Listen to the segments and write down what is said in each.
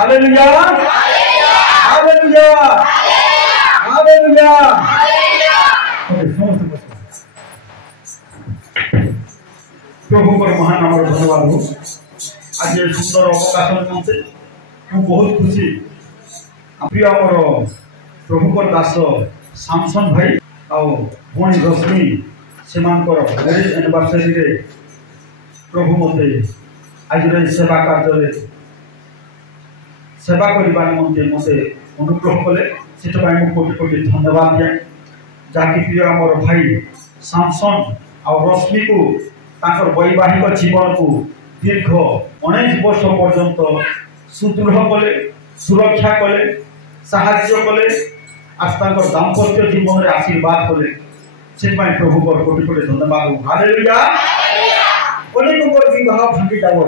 Hallelujah hallelujah hallelujah. समस्त प्रभु महान नाम धन्यवाद हो। आज सुंदर अवकाश निमंते मु बहुत खुशी प्रिय आमर प्रभु दास सामसन भाई आउ भौणी रश्मि से मैरिज एनिवर्सरी रे प्रभु मते आज सेवा कार्य सेवा करने निमंते मते अनुग्रह कले से कोटि कोटि धन्यवाद दिए। जहाँकि प्रिय आमर भाई सामसन आउ रश्मि को ताकर वैवाहिक जीवन को दीर्घ 19 वर्ष पर्यंत सुदृढ़ कले सुरक्षा कले साहाय्य कले आज दाम्पत्य जीवन में आशीर्वाद कले से प्रभु को कोटि कोटि धन्यवाद। हालेलुया। अनेक विवाह भांगी जाऊ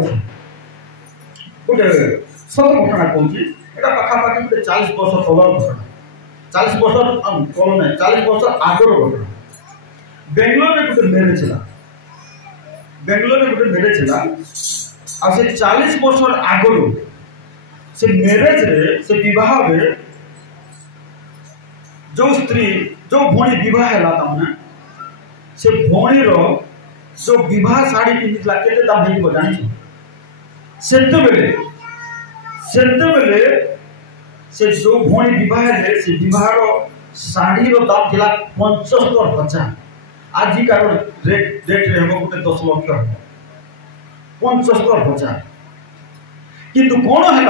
गोटे सत घटना कहूँ पाखापाखि गोटे 40 वर्ष तलर घटना 40 वर्ष तल ना 40 वर्ष आगर घटना बेंगलोर में गोटे मैरेज है बेंगलोर में गोटे मैरेज है आ से 40 वर्ष आगर से मैरेज रे से विवाह रे जो स्त्री जो भौणी विवाह है से भौणी रो जो विवाह साड़ी पिंधिला केते दाम हेइबो जानि सेते से जो भौणी विवाह है से विवाह रो साड़ी रो दाम थिला 75,000। आजिकार रेट रे हम गोटे 10 लाख 75,000 किंतु कौन है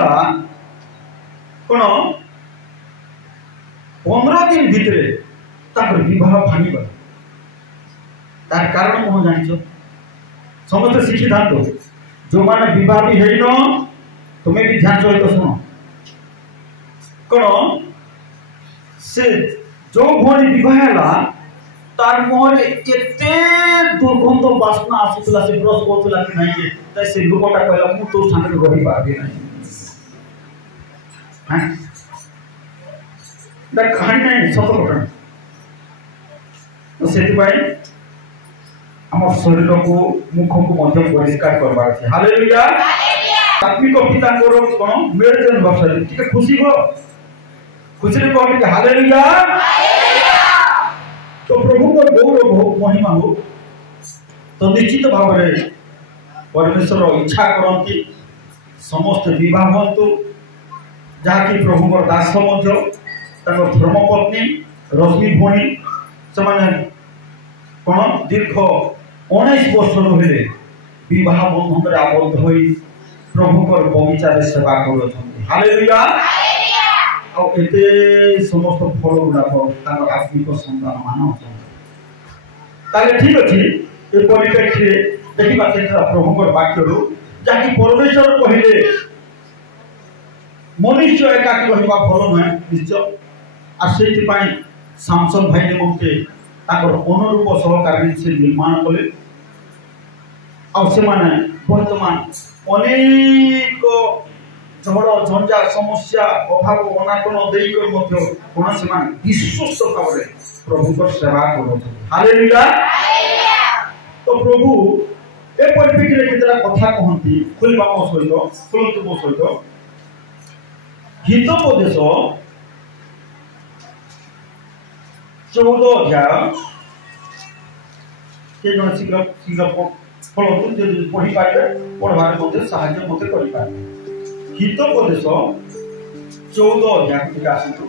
कौन 15 दिन भितर विवाह भांग तार कारण कौन जान समस्त शिक्षी था जो मैंने विवाह भी है तुम्हें भी ध्यान सहित शुण कौन से जो भौणी विवाह है तार मुहर एते दुर्गंध बासना आसुला से ब्रश करथुला कि नहीं जे से लोकटा कहला मु तो संगे गरी पाबे नहीं हां दा कहानी नहीं सत घटना तो सेति भाई हमर शरीर को मुख को मध्य परिष्कार करबार अछि। हालेलुया आत्मिक पिता को कोन मैरिज एनिवर्सरी ठीक खुशी हो खुशी रे कहले कि हालेलुया तो प्रभु को गौरव महिमा हो तो निश्चित भाव में परमेश्वर इच्छा करती समस्त विवाह हूँ जहाँकि प्रभु दास धर्मपत्नी रश्मि भौणी से कौन दीर्घ 19 वर्ष रहे विवाह बंधन आबद्ध हो प्रभु बगीचा सेवा कर। हालेलुया आते समस्त फल गुड़ाक आत्मिक संतान मान ताले ठीक अच्छे ये परिप्रेक्षी देखा प्रभु वाक्य जहाँकि परमेश्वर कहले मनुष्य एकाकी रहा भल नुहे निश्चय आ से सामसन भाई निमंते अनुरूप सहकारी से निर्माण कले वर्तमान अनेक झड़ झंझा समस्या अभाव अनाटन देकर कौन से विश्वस्त भाव प्रभु को सेवा कर। हालेलुया तो प्रभु ए परिप्रेक्षी केतरा कथा कहती खोलवा मो सहित खोलतु मो सहित हितोपदेश 14 अध्याय के जन शीघ्र शीघ्र खोलतु पढ़ी पारे पढ़वार मते सहायता मते करि पारे। हितोपदेश 14 अध्याय के आसतु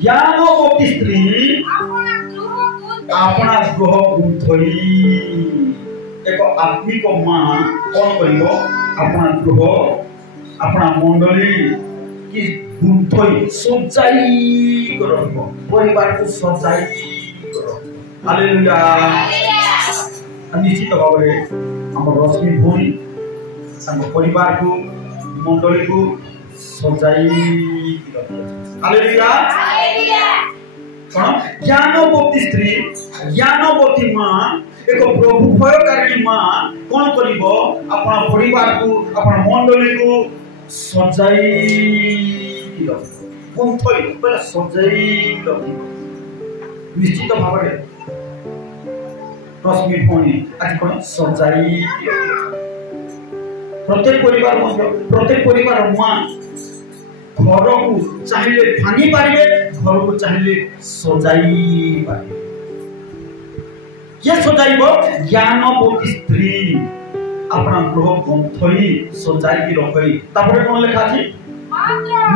ज्ञानवती स्त्री अपना गृह गुंथई एक आत्मिक मां कौन करिवो अपना गृह अपना मंडली की गुंथई सजाई करबो परिवार को सजाई करो। हालेलुया निश्चित भाव में हम रश्मि भौणी परिवार को मंडली को सजाई। हालेलुया कौन ज्ञानवती स्त्री ज्ञानवती मां एक प्रभु भयकारी मां कौन करिवो अपना परिवार को अपना मंडली को सजाई गुंथई बले सजाई निश्चित भाव में रश्मि भौणी आज कौन सजाई प्रत्येक परिवार मां घर को चाहिए भांगी पारे, घर को चाहिए सजाई पारे। ये सजाइब ज्ञानवती स्त्री अपना गृह बंधई सजाई रखई। तापर कोन लिखा अछि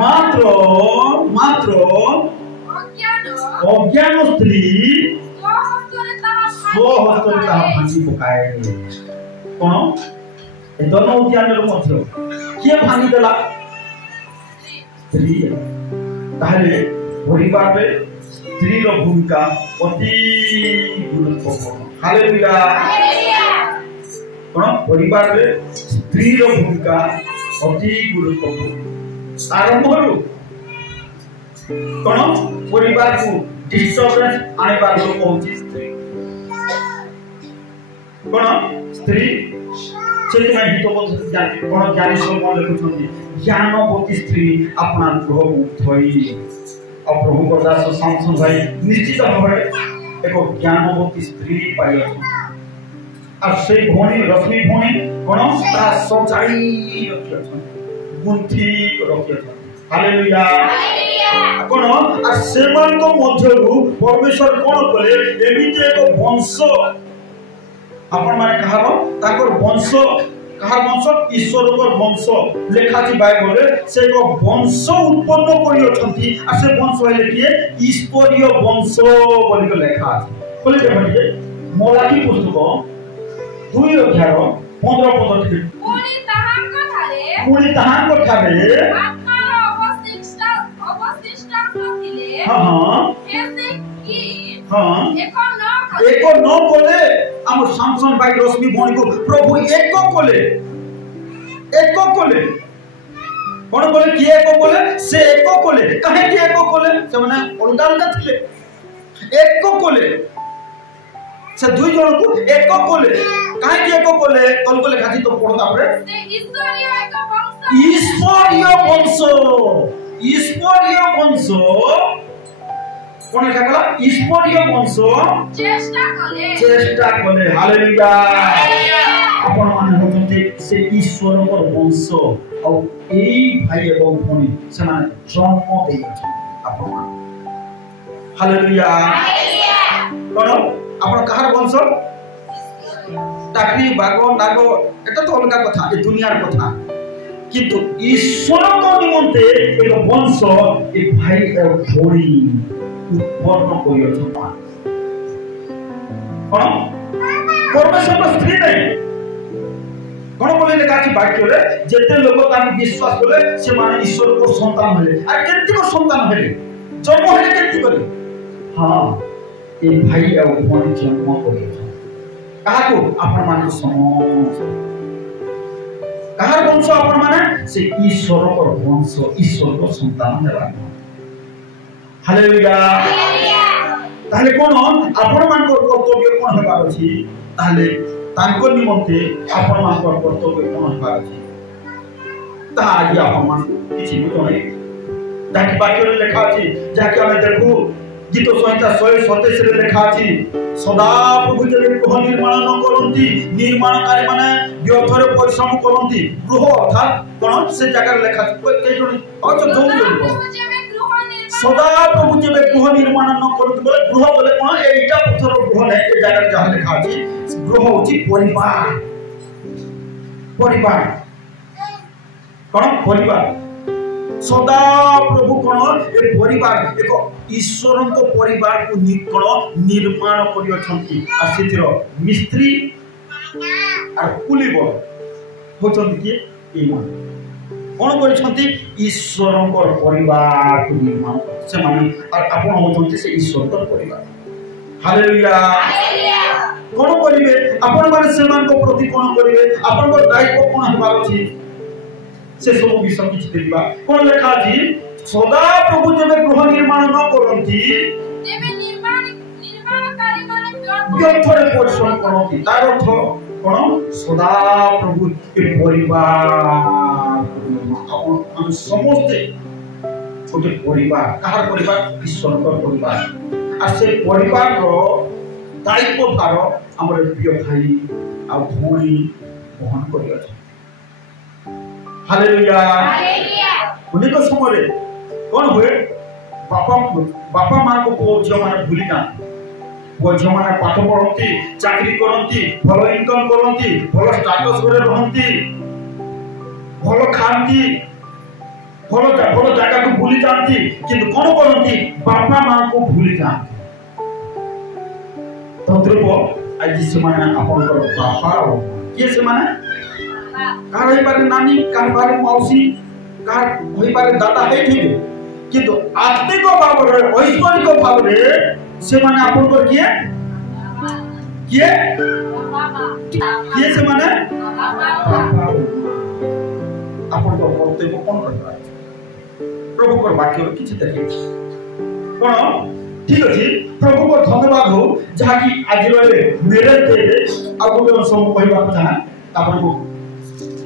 मात्र मात्र अज्ञान स्त्री स्वहस्तरे ताहा भांगी पकाए। कोन ए दोनों उद्यान मध्य किए भांगी देला स्त्री। ताहले परिवार रे स्त्री रो भूमिका अति गुरुत्वपूर्ण। हालेलुया। कोन परिवार रे स्त्री रो भूमिका अति गुरुत्वपूर्ण। आरंभ हरु कोन परिवार को डिस्टर्बेंस आने बार लोग पहुंची स्त्री। कोन स्त्री से में हित बोल कोन ज्ञानी सब मन लिखुछंती ज्ञानवती स्त्री अपना गृह को थई। और प्रभु को दास सामसन भाई निश्चित भावे एक ज्ञानवती स्त्री पाई। और से भोनी रश्मि भोनी कोन ता सजाई रखियो गुंथी रखियो। हालेलुया। कोन आ सेमान को मध्यरु परमेश्वर कोन कले एमिते एक वंश अपन माने कहारो ताकर वंश कहा वंश ईश्वर को वंश लेखा थी बाइबल रे से एक वंश उत्पन्न करियो छथि। आ से वंश होले किए ईश्वरीय वंश बोली को लेखा अछि। बोले देखिए मलाकी पुस्तक 2 अध्याय 15 पद थी पुणी ताहां को ठारे आत्मार अवशिष्ट नथिले। हां केसे की हां एको न कोले हम सामसन भाई रश्मि भणी को प्रभु एको कोले कोन बोले कि एको कोले से एको कोले कहे कि एको कोले से माने अलगा अलगा थिले एको कोले से दुई जन को एको कोले कहे कि एको कोले तल कोले खाती तो पड़ता परे से ईश्वरीय वंश कोन कहला ईश्वरीय वंश चेष्टा कले। हालेलुया। अपन माने होते से ईश्वर को वंश और एई भाई एवं भणी से माने जन्म देइ अछि अपन मान। हालेलुया। कोन अपन कहार वंश टाकरी बागो नागो एटा तो अलग कथा ए दुनियार कथा किंतु ईश्वर को निमंते एक वंश ए भाई एवं भणी उत्पन्न करियो छथि। कोन परमेश्वर स्त्री नहीं कोन बोले लेखा कि वाक्य रे जेते लोक तान विश्वास करे से माने ईश्वर को संतान होले। आ केति को संतान होले जन्म होले केति करे हां ए भाई और भणी जन्म करियो छ। कहा को अपन माने समस्त कहार वंश अपन माने से ईश्वर को वंश ईश्वर को संतान हेबा। हालेलुया। ताले कोन आपण मान को कर्तव्य कोन हेबा अछि ताले तांको निमंते आपण मान को कर्तव्य कोन हेबा अछि ता आगे आपण मान किछि भी नै ताकि बाक्य लेखा अछि जाके हम देखू गीत संहिता 127 रे लेखा अछि सदा प्रभु जब गृह निर्माण न करंती निर्माणकारी माने व्यर्थरे परिश्रम करंती गृह अर्थात कोन से जगह लेखा अछि के जोनी अच्छा जोनी सदा प्रभु जब गृह निर्माण न करत बोले गृह बोले कोन एटा पत्थर गृह नै ए जगह जहां लिखा अछि गृह होची परिवार परिवार कोन परिवार सदा प्रभु कोन ए परिवार एक ईश्वरन को परिवार को कोन निर्माण करियो छथि। आ सेतिर मिस्त्री आ कुलीबर होचंती कि ए मान कोन करिसंती ईश्वरन को परिवार को निर्माण से माने और आपण होचंती से ईश्वर को परिवार। हालेलुया। कोन करिवे आपण माने सेमान को प्रति कोन करिवे आपण को दायित्व कोन हेबार अछि से सब विषय किछ देखिबा। कोन लेखा अछि सदा प्रभु जब गृह निर्माण न करंती तेबे निर्माणकारी माने व्यर्थरे परिश्रम करंती। तार अर्थ कोन सदा प्रभु के परिवार हम समस्त गोटे परिवार कहार परिवार ईश्वर को परिवार। आ से परिवार रो दायित्व भार हमर प्रिय भाई आ भौणी बहन करियो। हालेलुया। उन्हीं को समय कौन हुए बापा बापा माँ को पुओ झील मैंने भूली जाती। पुओ झील मैंने पाठ पढ़ती, चाकरी करती, भल इनकम करती, भल स्टाटस रहती, भल खाती, भल जगह को भूली जाती, किंतु कौन करती बापा माँ को भूली जाती। तद्रुप आज से माने अपन बापा किए से माने कार होई पारे नानी, कार पारे मौसी, कार होई पारे दादा है ठीक, किंतु आत्मिक भाव रे ऐश्वरिक भाव रे से माने अपन को किए किए किए से माने अपन को कर्तव्य कौन करता है प्रभु को वाक्य किछि देखि कोन ठीक अछि। प्रभु को धन्यवाद हो जहा कि आज रे मेरे दे आ गोटे सब कहबा चाहे तापर को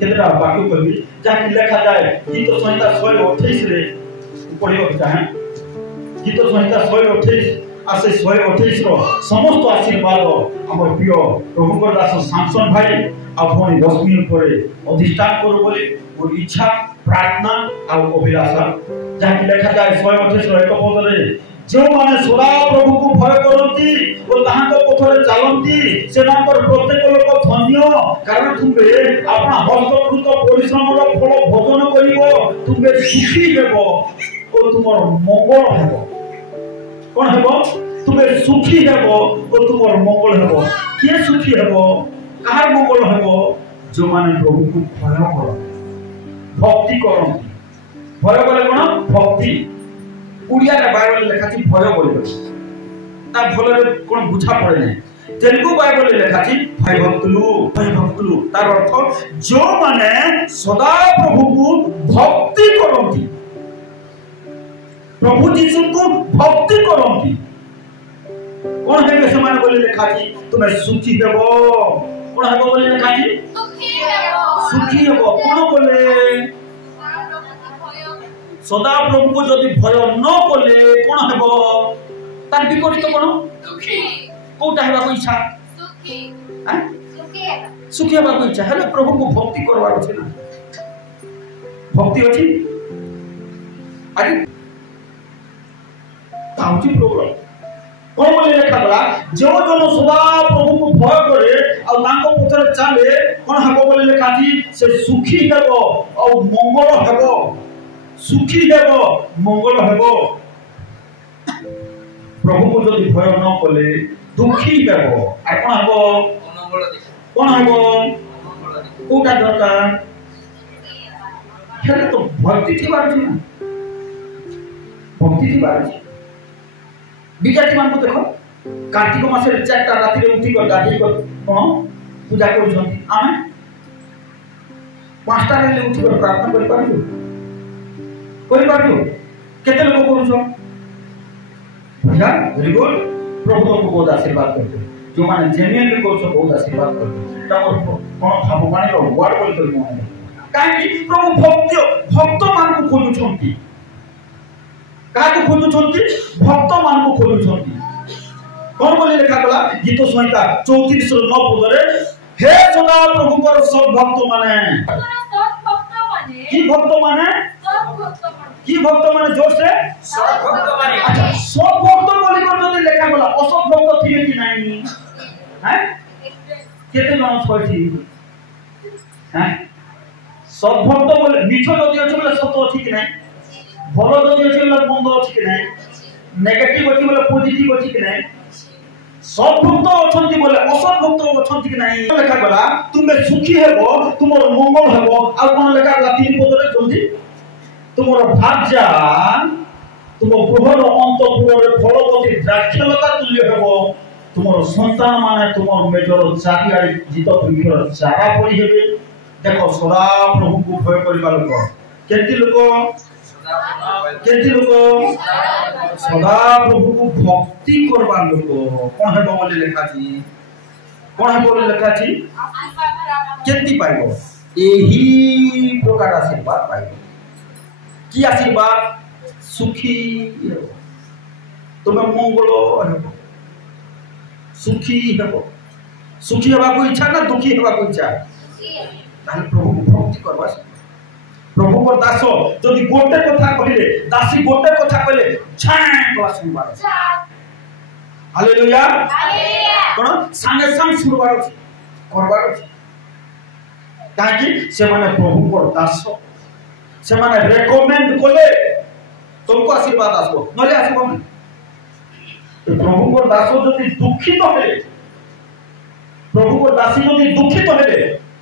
केतरा वाक्य कहबी जहा कि लिखा जाए गीत संहिता 128 रे पढ़िबा चाहे गीत संहिता 128 आ से 128 रो समस्त आशीर्वाद हमर प्रिय प्रभु को दास सामसन भाई आ भणी रश्मि ऊपर अधिष्ठान करू बोली और इच्छा प्रार्थना और अभिलाषा जहा कि लिखा जाए 128 रो एक पद रे जो माने सदा प्रभु को भय करती और ताहां को पथरे चालंती सेनाकर प्रत्येक लोक धन्य कारण तुमे अपना हस्तकृत परिश्रम रो फल भोजन करिवो तुमे सुखी हेबो और तुमर मंगल हेबो। कोन हेबो तुमे सुखी हेबो और तुमर मंगल हेबो। के सुखी हेबो कहार मंगल हेबो जो माने प्रभु को भय करती भक्ति करती। भय बोले कोन भक्ति उड़िया रे बाइबल लेखा छी भय बोले ता भलरे कोन बुझा पड़े नै। तेलुगु बाइबल लेखा छी भय भक्तलु तार अर्थ जो माने सदा प्रभु को भक्ति करती, प्रभु यीशु को भक्ति करती कोन हेबे से माने बोले लेखा छी तुमे सुखी हेबो। कोन हेबो बोले लेखा छी सुखी हेबो। कोन बोले सदा प्रभु को जदि भय न कले कोन हेबो तार विपरीत कोन दुखी कोटा हेबा को इच्छा सुखी सुखी हेबा को इच्छा हेले प्रभु को भक्ति करवार अछि ना भक्ति अछि आदि ताउची प्रॉब्लम कोन बोले लेखा बला जो जन सदा प्रभु को भय करे और तांको पथरे चाले कोन हेबो बोले लेखा छी से सुखी हेबो और मंगल हेबो। सुखी हेबो मंगल हेबो। प्रभु को जदि भय न कले दुखी हेबो आ कोन हेबो कोन हेबो कोटा दरकार हेले तो भक्ति थिबार अछि ना भक्ति थिबार अछि। विद्यार्थी मान को देखो कार्तिक मासे 4टा राति रे उठी को गाधी को कोन पूजा करू छथि आमे 5टा रे उठी को प्रार्थना करि पारु कोई बात केते लोग करू छो बुझा वेरी गुड। प्रभु को बहुत आशीर्वाद करते जो माने जेन्युइनली करू छो बहुत आशीर्वाद करते तमर कोन भाव माने रो वर्ड बोल कर माने काहे कि प्रभु भक्त मान को खोजु छंती का को खोजु छंती भक्त मान को खोजु छंती। कोन बोले लेखा गला गीत संहिता 34 रो 9 पद रे हे सदा प्रभु को सब भक्त माने की भक्त माने की भक्त माने जोर से सब भक्त माने। अच्छा सब भक्त बोली कर जदि लेखा गला असब भक्त थिले कि नाही हैं केते जन छथि हैं सब भक्त बोले मिठो जदि अछि बोले सत्य अछि कि नाही भलो जदि अछि बोले मंद अछि कि नाही नेगेटिव अछि बोले पॉजिटिव अछि कि नाही सब भक्त अछंती बोले असब भक्त अछंती कि नाही लेखा गला तुमे सुखी हेबो तुमर मंगल हेबो आ कोन लेखा गला 3 पद रे जल्दी तुमर भाग्य तुम गृहर अंतपुर फलवती द्राक्षलता तुल्य हेबो तुमर संतान माने तुमर मेजर चारियारी जीत वृक्षर चारा पड़ी हेबे। देखो सदा प्रभु को भय करिबा लोक केति लोक सदा प्रभु को भक्ति करबा लोक कोन हेबो बोले लेखा छी कोन हेबो बोले लेखा छी केति पाइबो एही प्रकार आशीर्वाद पाइबो। की आशीर्वाद सुखी तुम्हें मंगल हेबो सुखी हेबो। सुखी हेबा को इच्छा ना दुखी हेबा को इच्छा ताले प्रभु को भक्ति करवा प्रभु को दास जदि गोटे कथा कहले दासी गोटे कथा कहले छाण को सुनबार हालेलुया कोन संगे संग सुनबार अछि करबार अछि ताकि से माने प्रभु को दास से माने रेकमेंड कले तुमको आशीर्वाद आसबो नले आसबो नहीं प्रभु को दास जदि दुखित हेले प्रभु को दासी जदि दुखित हेले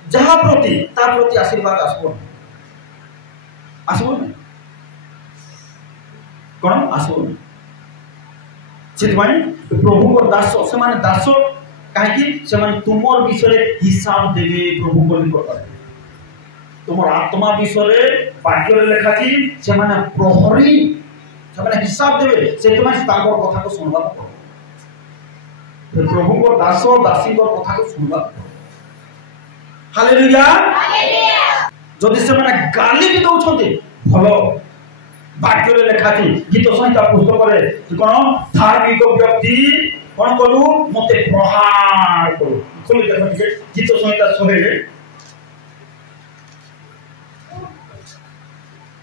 जहा प्रति ता प्रति आशीर्वाद आसबो आसबो नहीं कोन आसबो सेतमानी प्रभु को दास से माने दास काहे कि से माने तुमर विषय हिसाब देबे प्रभु को निकट तुमर आत्मा विषय वाक्य रे लेखा छी से माने प्रहरी से माने हिसाब देबे सेतमानी ताकर कथा को सुनबा प्रभु को दास दासी को कथा को सुनबा हालेलुया हालेलुया जदि से माने गाली भी दउछते भलो वाक्य रे लेखा छी गीत संहिता पुस्तक रे कोन धार्मिक व्यक्ति कोन करू मते प्रहार करू खोली देखो ठीक गीत संहिता 100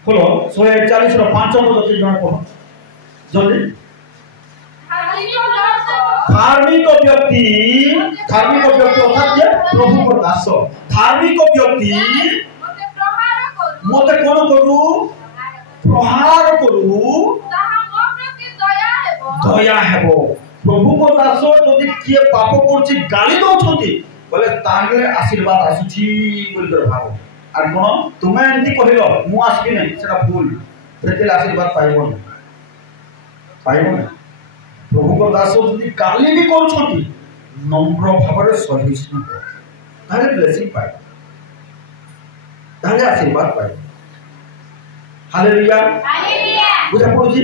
खोलो 141 रो 5 पद के जण को जल्दी धार्मिक व्यक्ति अर्थात ये प्रभु को दास धार्मिक व्यक्ति मते कोन करू प्रहार करू दया हेबो प्रभु को दास जदि किए पाप करछि गाली दउछथि बोले तांगे आशीर्वाद आसुछि बोल कर भाबो आर कोन तुमे एंती कहिलो मु आसबि नै सेटा भूल सेते आशीर्वाद पाइबो नै प्रभु को दास जदि गाली भी करछथि नम्र भाव रे सहिष्णु ताले ब्लेसिंग पाइ ताले आशीर्वाद पाइ हालेलुया हालेलुया बुझा पड़ुछि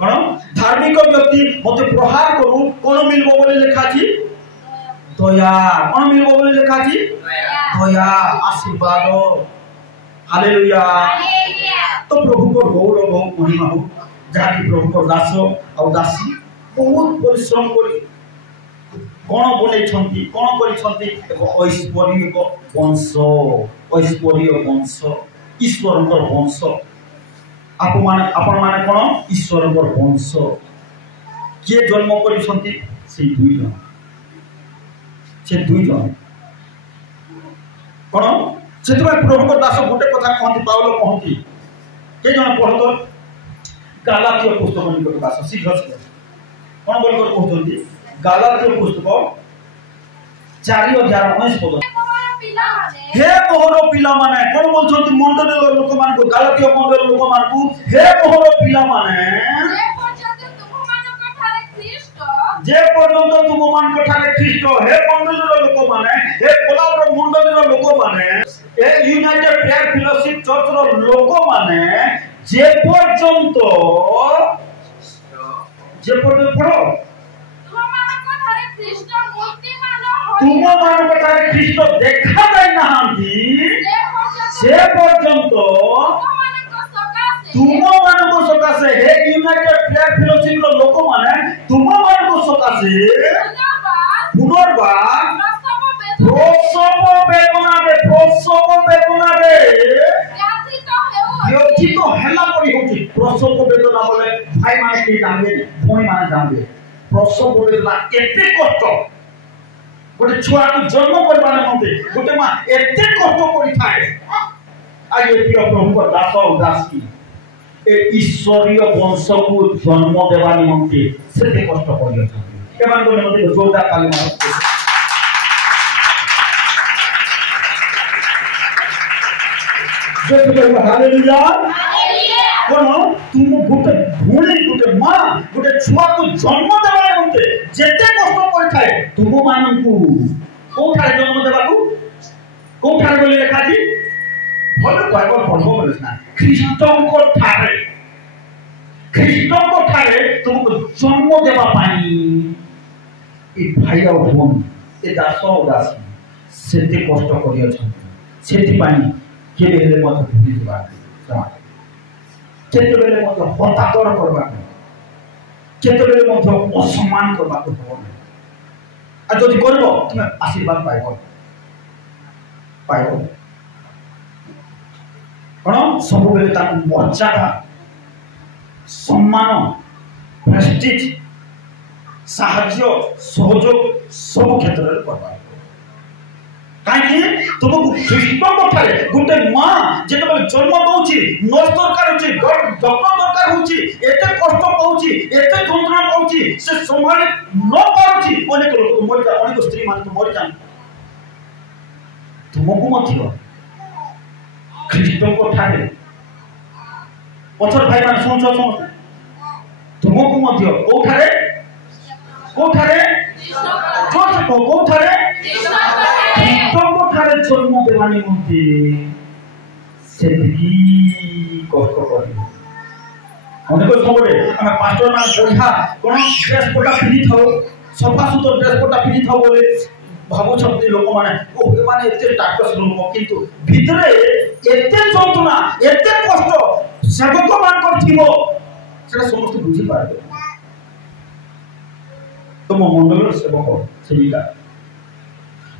कोन धार्मिक व्यक्ति मते प्रहार करू कोन मिलबो बोले लेखा छी दया कोन मिलबो बोले लेखा छी दया आशीर्वाद हालेलुया हालेलुया तो प्रभु को गौरव महिमा हो जहाँ की प्रभु को दास और दासी बहुत परिश्रम करी कोन बोले छंती कोन करी छंती ऐश्वर्य को वंश ईश्वर को वंश आपण माने कोन ईश्वर को वंश के जन्म करी छंती से दुई जन कोन सेतबा प्रभु को दास गोटे कथा कहती पावलो कहती के जन पढ़तो गालातिय पुस्तक निकट दास शीघ्र कोन बोल कर कहतोंती गालातिय पुस्तक 4:19 पद हे मोहर पिला माने कोन बोलछोंती मंडल लोक मान को गालातिय मंडल लोक मान को हे मोहर पिला माने जे पर्यंत तुम मान कठारे ख्रीष्ट हे मंडल लोक माने हे कोलार मंडल लोक माने ए यूनाइटेड प्रेयर फेलोशिप चर्च रो लोक माने जे पर्यंत पढ़ो तुम मान कठारे ख्रीष्ट देखा जाय नाहंती से पर्यंत तुम मान को सकासे हे यूनाइटेड प्रेयर फेलोशिप रो लोक माने तुम मान को सकासे पुनर्बार प्रसव बेदना रे व्यथित हेला पड़ी होची प्रसव बेदना बोले भाई माने के जानबे भोई माने जानबे प्रसव बेदना एते कष्ट गोटे छुआ को जन्म करबाने मते गोटे मां एते कष्ट करि थाए आज ये प्रिय प्रभु को दास और दासी ए ईश्वरीय वंश को जन्म देवा निमंते सेते कष्ट करियो केमान को मते जोरदार ताली मारो हालेलुया कोन तुम गोटे भूली गोटे मां गोटे छुआ को जन्म देवा निमंते जेते कष्ट करि थाए तुम माननकु कोठारे जन्म देबाकू कोठारे बोली लेखा छी भले बाइबल पढ़बो बोले ना ख्रीष्टन को ठारे तुमको जन्म देवा पाई ए भाई और बहन ए दास और दासी सेते कष्ट करियो छ सेति पानी के बेले मत भूली दिबा समाज केते बेले मत हताकर करबा केते बेले मत असम्मान करबा को हो आ जदि करबो तुम आशीर्वाद पाइबो सब बेले मर्यादा सम्मान प्रेस्टिज साहाय्य सहयोग सब क्षेत्र में करवा कहीं तुमको ख्रीष्ट गोटे माँ जिते जन्म दूसरी नर्स दरकार डॉक्टर दरकार होती एत कष्ट पाँच एत जंत्रणा पाँच से संभाली न पार्टी अनेक लोग मरी जा अनेक स्त्री मान तो मरी जाए तुमको ख्रीष्ट पचर भाई मान शुणुच समस्त तुमको कौठारे कौठारे जोर से कहो कौठारे ख्रीष्ट जन्म देवा निमंते से कष्ट कर अनेक समय आम पास्टर मान बढ़िया कौन ड्रेस पटा पिंधि था सफा सुतर ड्रेस पटा पिंधि था बोले भावुंट लोक मैंने टाकस लोक किंतु भितर एत जंत्रणा एत कष्ट सेवक मान समस्त बुझी पारे तुम मंडल सेवक सेविका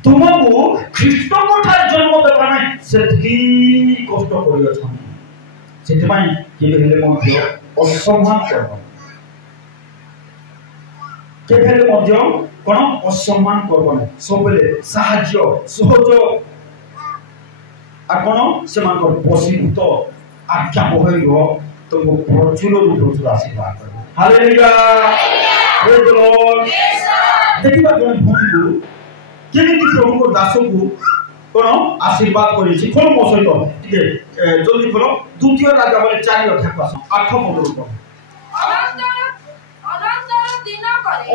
तुमको ख्रीष्ट जन्म देवा ना से कष्ट कर असम्मान कर कौन असम्मान करब सब साहाय्य सहयोग आ कौन से बसीभूत आज्ञा बहर तुमको प्रचुर प्रचुर आशीर्वाद कर हालेलुया प्रेज द लॉर्ड देखिबा जने भूमिबु केमिति प्रभु को दास को कौन आशीर्वाद करिछि खोल मो सहित ठीक जल्दी खोलो द्वितीय राजा बोले 4 अध्याय 8 पद को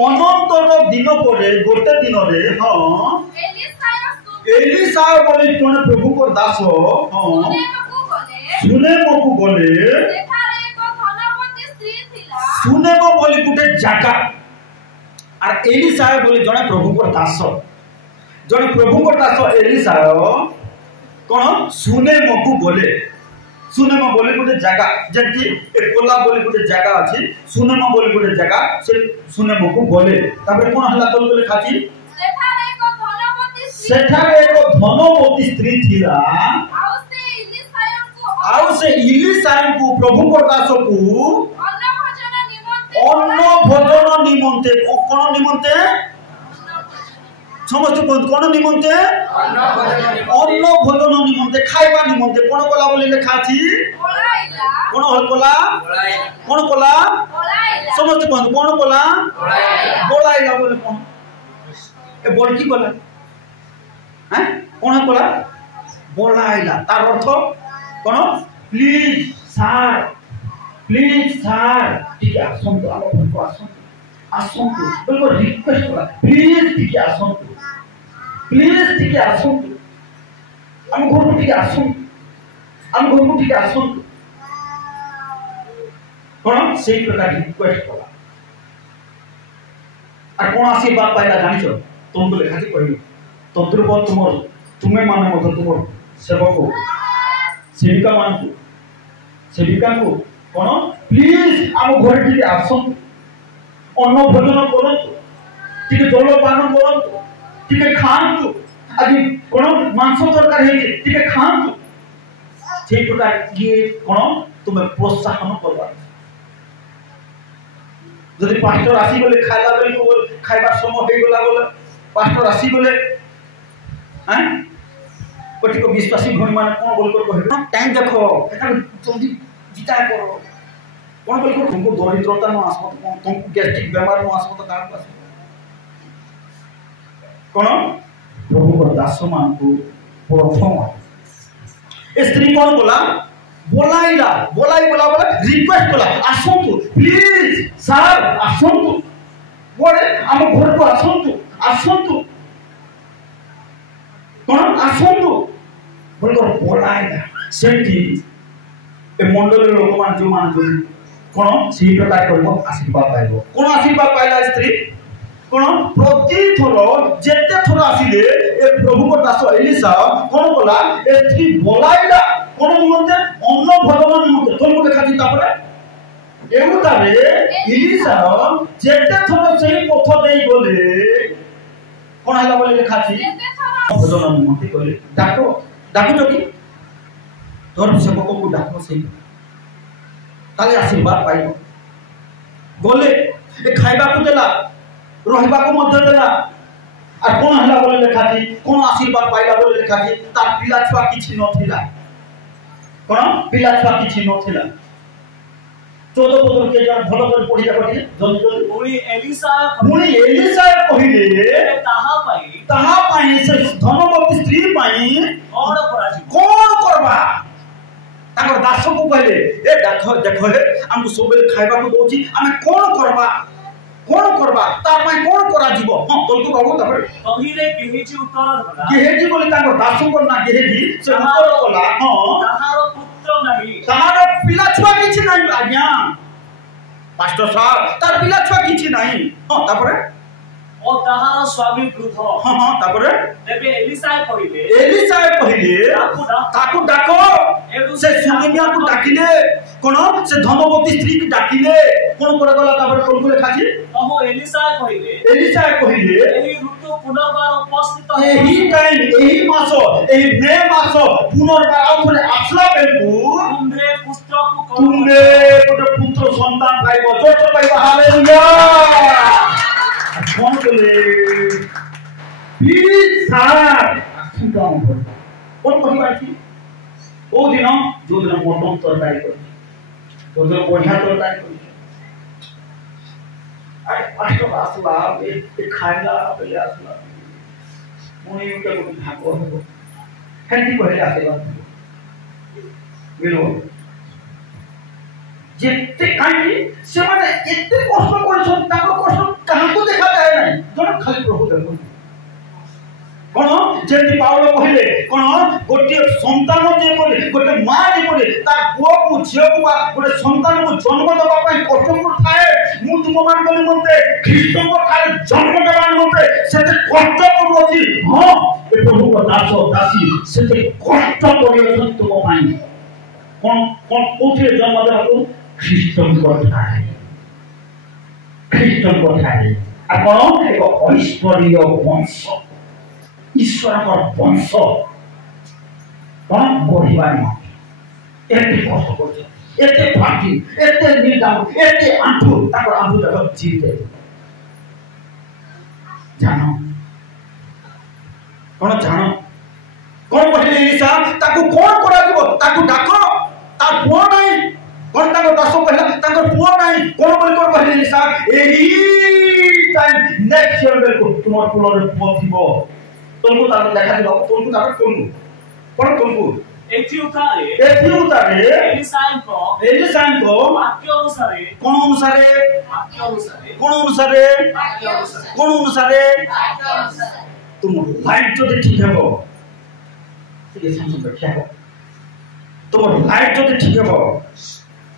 अनंतर दिन परे गोटे दिन रे हां एलिसा बोले जने प्रभु को दास हां सुने मकु गले सुने को बोली गुटे जागा और एलिसा बोली जने प्रभु को दास जने प्रभु को दास एलिसा कौन सुने मकु गले सुने म बोली गुटे जागा जेंति एकोला बोली गुटे जागा अछि सुने म बोली गुटे जागा से सुने मकु गले तापर कोन हला तो खाची सेठारे एक धनवती स्त्री थिला आउ से इलिसायन को प्रभु को दास को अन्न भोजन निमंते कोन निमंते समस्त कोन निमंते अन्न भोजन निमंते खाइबा निमंते कोन कोला बोली लिखा छी कोन कोला समस्त कोन कोला बोलाइला बोले कोन ए बोल की बोला हैं कोन कोला बोलाइला तार अर्थ कोन प्लीज सर ठीक है आसंतु आप को आसंतु बिल्कुल रिक्वेस्ट करा प्लीज ठीक है आसंतु प्लीज ठीक है आसंतु हम घर को ठीक है आसंतु हम घर को ठीक है आसंतु कोन सेही प्रकार रिक्वेस्ट करा और कोन आशीर्वाद पाइला जानिछो तुमको लेखा छी कहियो तद्रुप तुमर तुमे माने मत तुमर सेवक सेविका मान सेविका को कौन प्लीज आम घर टी आसतु अन्न भोजन करतु टी जलपान करतु टी खातु आज कौन मांस तरकारी टी खातु से प्रकार ये कौन तुम्हें प्रोत्साहन करवा जदि पास्टर आसी गले खाइला बेल खाइबा समय हो गला बोले पास्टर आसी गले हैं कोटी को विश्वासी भूमि मान कोन बोल कर कहना टाइम देखो एटा जल्दी जीता करो कोन बोल कर तुमको दरिद्रता न आसमत तुमको गैस्ट्रिक बीमार न आसमत का पास कोन प्रभु को दास मान को प्रथम ए स्त्री कोन बोला रिक्वेस्ट बोला आसंतु प्लीज सर आसंतु बोले हम घर को आसंतु कौन आसंतु बोलकर बोलाइला सेठी ए मंडल लोक मान जो मान जो कोन सी प्रकार करबो आशीर्वाद पाइबो कोन आशीर्वाद पाइला स्त्री कोन प्रति थरो जेते थरो आसीले ए प्रभु को दास एलिसा कोन बोला एठी बोलाइला कोन निमंते अन्न भोजन निमंते तुमको देखा दी तापरे एमुतारे एलिसा जेते थरो सेही पथ देई बोले कोन हला बोले देखा छी भोजन निमंते कहले डाको जो कि धर्म सेवक को डाक से आशीर्वाद पाइब गले खाइबा को देला रहिबा को मध्य देला आ कौन हला बोले लेखा थी कौन आशीर्वाद पाइला बोले लेखा थी तार पिला छुआ किछि नथिला कौन पिला छुआ किछि नथिला 14 पदर के जन भलो कर पढ़िया पढ़िए जल्दी जल्दी मुनी एलिसा कहिले ताहा पाई से धनवती स्त्री पाई कौन करबा ताकर दास को कहले ए देखो देखो हे हमको सबे खाइबा को दोची हमें कौन करबा तार माई कौन करा जीवो हां तोलको बाबू तबे कहिरे गेहेजी उत्तर होला गेहेजी बोली ताकर दास को ना गेहेजी से उत्तर होला हां ताहारो पुत्र नहीं ताहारो पिला छुआ किछि नहीं आज्ञा मास्टर साहब तार पिला छुआ किछि नहीं हां तापर ओ ताहारो स्वामी वृद्ध हां हां तापर तेबे एलिसा कहिले ताकू डाको से सुनिया को डाकिले कोन से धनवती स्त्री को डाकिले कोन कर गला तापर कोन को लेखा छी ओहो एलिसा कहिले एही ऋतु पुनर्बार उपस्थित एही टाइम एही मास एही मे मास पुनर्बार आउथले आसला बेलकु तुमरे पुत्र संतान पाइबो जोर पाइबो हालेलुया कौन बोले बीस साल कौन कहवा ओ दिन जो दिन मटन तरकारी कर तो दिन बढ़िया तरकारी कर अरे पास्टर आसला ए खाइला बेले आसला मुनी उठे को भागो हो हेल्दी कहले आसला बिलो जेते काई से माने एते कष्ट करछन ताको कष्ट कहां को देखा जाए नहीं जण खाली प्रभु देखो कोन जेति पाउलो कहिले कोन गोटे संतान जे बोले गोटे मां जे बोले ता पुओ को झियो को गोटे संतान को जन्म देबा पई कष्ट को थाए मु तुम मान को निमंते ख्रीष्ट को खाली जन्म देबा निमंते सेते कष्ट करबोची हां ए प्रभु को दास दासी सेते कष्ट करियो तुम पई कोन कोन कोठे जन्म देबा को ख्रीष्टन को थाए आपण एक ऐश्वर्य वंश ईश्वर का वंश कौन बढ़िया एते कष्ट कर एते फाटी एते निर्दाम एते आंठू ताको आंठू तक जीते जानो कौन कहले एलिसा ताको कौन करा दिबो ताको डाको ता पुओ नहीं कौन ताको दसो कहला ताको पुओ नहीं कौन बोल कर कहले एलिसा एही टाइम नेक्स्ट ईयर बेलको तुमर पुलोर पुओ थिबो तुमको ताको देखा दिबो तुमको ताको कोन एथि उतारे एलिसा को वाक्य अनुसारे कोन अनुसारे तुम लाइफ जो ठीक है वो ठीक समझ रखिया हो तुम लाइफ जो ठीक है वो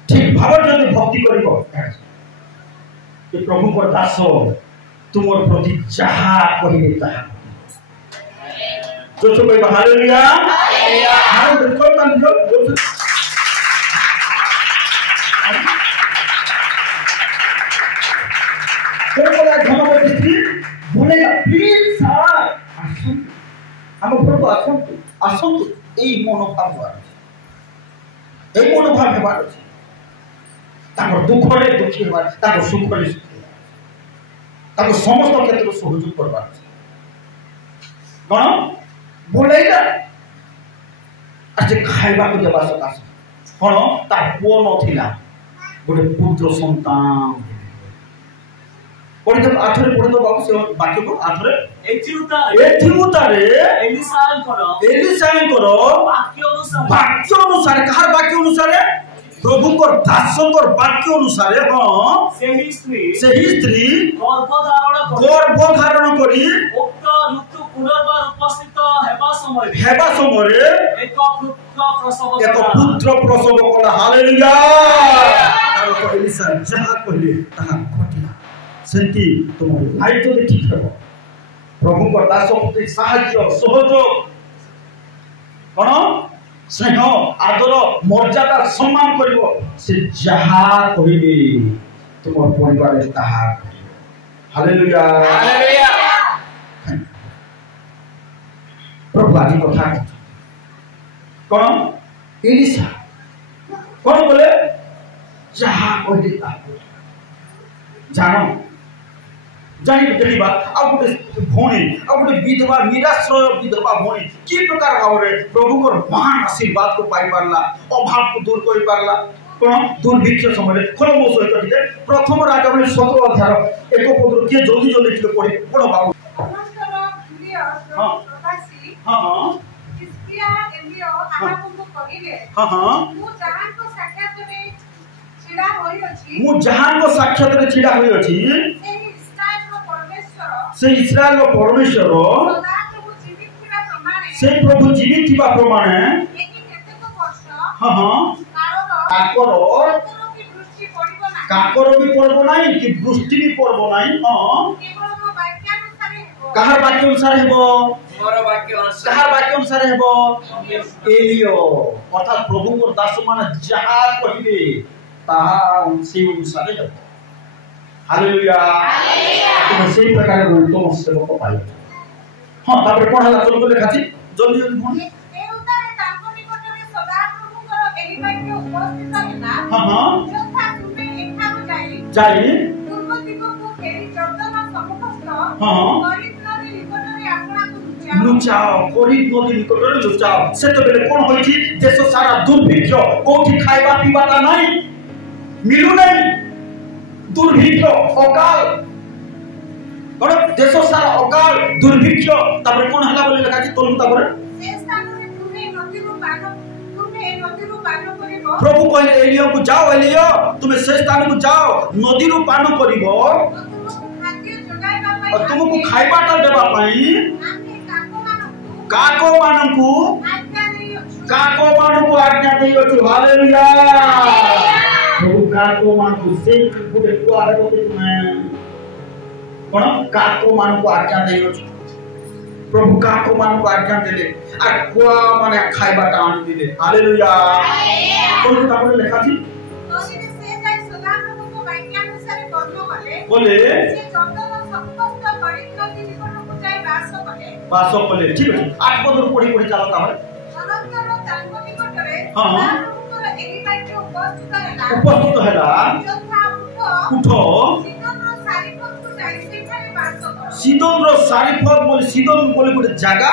ठीक भाव जो भक्ति करिवो कि प्रभु को दास तुमर प्रति जहा कहिबे ताहा जो कोई हालेलुया हां देखो तन जो कोई बोला धनवती स्त्री बोलेगा प्लीज सर आसन हम प्रभु आसन এই মনোভাব আছে এই মনোভাব হেবার আছে তার দুঃখরে দুঃখী হেবার তার সুখরে সুখী তার সমস্ত ক্ষেত্রে সহযোগ করবার আছে কোন बोलेगा आज खाइबा को देबा सकास कोन ता पुओ नथिला गोटे पुत्र संतान पढ़ि तो आठरे पढ़ि तो बाबू से वाक्य को आठरे एथि उतारे एलिसा करो वाक्य अनुसार कहार वाक्य अनुसार प्रभु को दासकर वाक्य अनुसार हां सेही स्त्री गर्भ धारण करी उक्त ऋतु पुनर्बार उपस्थित हेबा समय एक पुत्र प्रसव कला हालेलुया तार को एलिसा जहा कहले ताहा घटिला सेंती तुम लाइफ तो ठीक है प्रभु को दास प्रति साहाय्य सहयोग कोन स्नेह आदर मर्यादा सम्मान करिवो से जहा कहिबे तुम परिवार ताहा हालेलुया प्रभु आदि कथा कोन एलिशा कौन बोले जहाँ कहले ताको जानो जानी देखिबा आ गोटे भौणी आ गोटे विधवा निराश्रय विधवा भौणी की प्रकार भाव रे प्रभु को महान आशीर्वाद को पाई पारला अभाव को दूर कर पारला कोन दुर्भिक्ष समय खोल मो सहित टिके प्रथम राजा में 17 अध्याय एक पद के जल्दी जल्दी टिके पढ़ी पढ़ो बाबू हां हां किसकिया एलियो आहाबु कहिले हां मु जहां को साक्षात रे छिड़ा होई अछि मु जहां को साक्षात रे छिड़ा होई अछि से इस्राएल परमेश्वर से प्रभु जीवित थिबा प्रमाणे हां हां काकर भी पड़बो नहीं कि दृष्टि भी पड़बो नहीं हां कहार वाक्य अनुसार हेबो मोर वाक्य अनुसार कहार वाक्य अनुसार हेबो एलियो अर्थात प्रभु को दास मान जहा कहिबे ताहा से अनुसार हेबो हालेलुया तुम से प्रकार तुम सेवक पाइबो हां तापर कोन हला चलो लेखा छी जल्दी जल्दी बोल ए उतारे ताको निकटरे सदा प्रभुଙ୍କର एही वाक्य उपस्थित हेला हां हां जोथा तुमे एठाକୁ जाई पूर्व दिगକୁ फेरी जर्दन सम्मुखस्थ हां गरीब नदी निकटरे आपणाକୁ लुचाओ गरीब नदी निकटरे लुचाओ सेते बेले कोन होई छी देश सारा दुर्भिक्ष कोठी खाइबा पीबाटा नहीं मिलु नहीं दुर्भिक्ष अकाल कोन देश सारा अकाल दुर्भिक्ष तापर कोन हला बोले लेखा छी तोलु तापर से स्थानरे तुमे नदीरु पान करिबो प्रभु कहले एलियो को जाओ एलियो तुमे से स्थान को जाओ नदी रो पान करिबो और तुमको खाइबाटा देबा पई काको मानकू आज्ञा देयो छु हालेलुया प्रभु काको मानकू से गुटे को आरे बोते तुमे कोन काको मानकू आज्ञा देयो छु प्रभु काको मानकू आज्ञा देले आ कुआ माने खाइबाटा आनि दिले हालेलुया कोन तापर लेखा छी से जाय सदा प्रभुको वाक्य अनुसार कर्म कले बोले से जर्दन सम्मुखस्थ गरीब नदी निकटକୁ जाय बास कले ठीक अछि 8 पद पढी पढी चला तापर अनंतर ताको निकटरे हां हां प्रभुଙ୍କର एही वाक्य उपस्थित हेला जोथा उठो सीदनर सारीफतକୁ जाय सेठारे बास कर सीदनर सारीफत बोली सीदन बोली गोटे जागा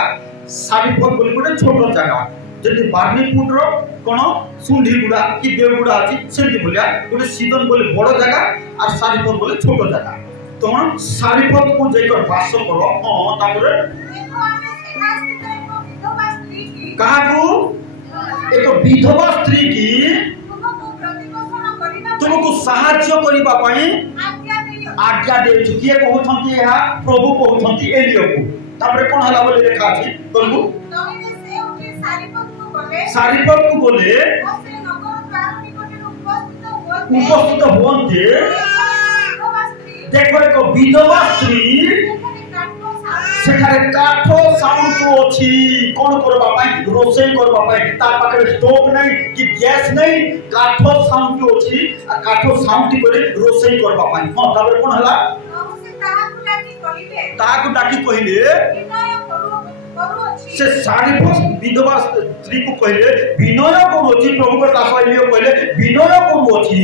सारीफत बोली गोटे छोट जागा जति बार्नीपुर रो कोन सुंढीगुडा कि देवगुडा अछि सेति बोलिया गोटे सीदन बोली बड़ जागा और सारीफत बोली छोट जागा तोन सारीफत को जेकर बास करो हां तापर देखो आमे सेना स्थित एक विधवा स्त्री की कहा को एक विधवा स्त्री की तुमको प्रतिपोषण करिबा तुमको सहाय्य करिबा पई आज्ञा दे छु किए कहउछंती या प्रभु कहउछंती एलियो को तापर कोन हला बोले लेखा अछि तोलु तोने से उठे सारीफत को बोले से नगर द्वार निकटरे उपस्थित हुअन्ते देखो एक विधवा स्त्री सेठारे काठ साउंड को अछि कोन करबा पई रोसई करबा पई तार पाखरे स्टोव नै कि गैस नै काठ साउंड को अछि आ काठ साउंड करे रोसई करबा पई हां तापर कोन हला ताकु डाकी कहिले से सारीफत विधवा स्त्री को कहिले विनय करू अछि प्रभु के दास एलियो कहिले विनय करू अछि